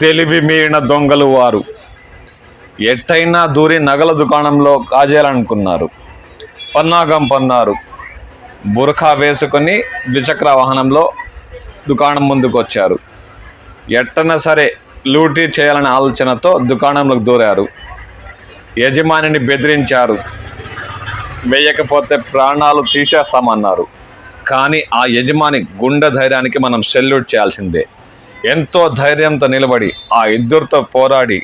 తెలివి మీరిన దొంగలు వారు ఎట్టయినా దూరి నగల దుకాణంలో కాజేయాలనుకున్నారు. పన్నాగం పన్నారు. బురఖా వేసుకొని ద్విచక్ర వాహనంలో దుకాణం ముందుకు వచ్చారు. ఎట్టన సరే లూటీ చేయాలనే ఆలోచనతో దుకాణంలోకి దూరారు. యజమానిని బెదిరించారు. వేయకపోతే ప్రాణాలు తీసేస్తామన్నారు. కానీ ఆ యజమాని గుండె ధైర్యానికి మనం సెల్యూట్ చేయాల్సిందే. ఎంతో ధైర్యంతో నిలబడి ఆ ఇద్దరితో పోరాడి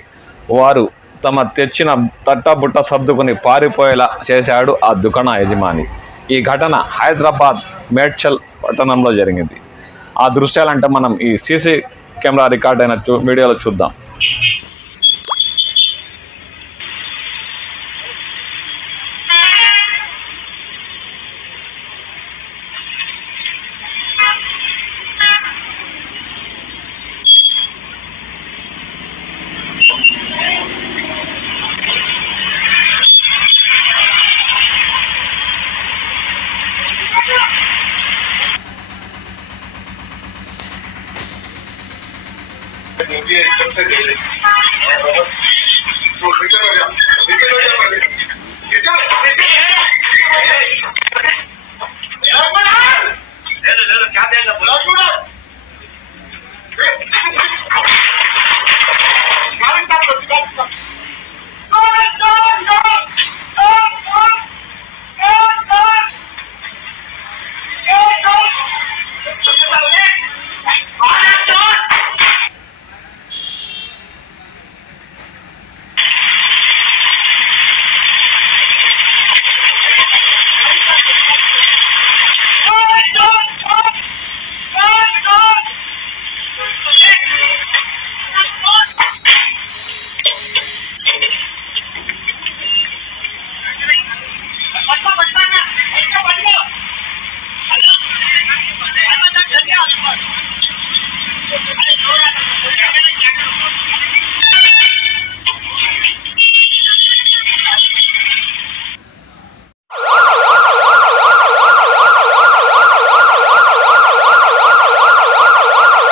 వారు తమ తెచ్చిన తట్టబుట్ట సర్దుకుని పారిపోయేలా చేశాడు ఆ దుకాణ యజమాని. ఈ ఘటన హైదరాబాద్ మేడ్చల్ పట్టణంలో జరిగింది. ఆ దృశ్యాలంటే మనం ఈ సీసీ కెమెరా రికార్డ్ అయిన వీడియోలో చూద్దాం. मुझे एकदम से ले ले तो रिटर्न हो जा